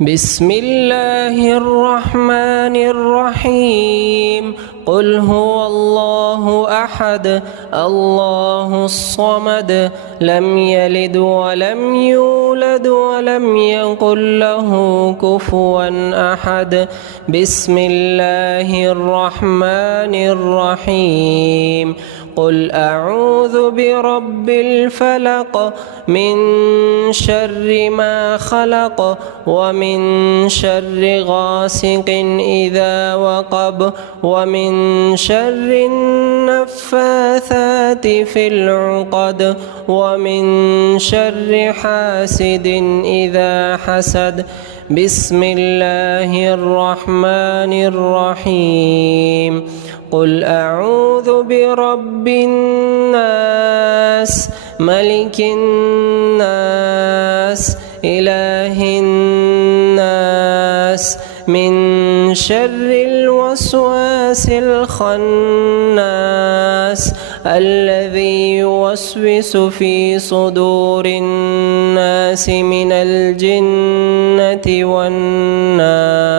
بسم الله الرحمن الرحيم قل هو الله أحد الله الصمد لم يلد ولم يولد ولم يكن له كفوا أحد بسم الله الرحمن الرحيم قل أعوذ برب الفلق من شر ما خلق ومن شر غاسق إذا وقب ومن شر النفاثات في العقد ومن شر حاسد إذا حسد بسم الله الرحمن الرحيم قل أعوذ برب الناس ملك الناس إله الناس من شر الوسواس الخناس الذي يوسوس في صدور الناس من الجنة والناس.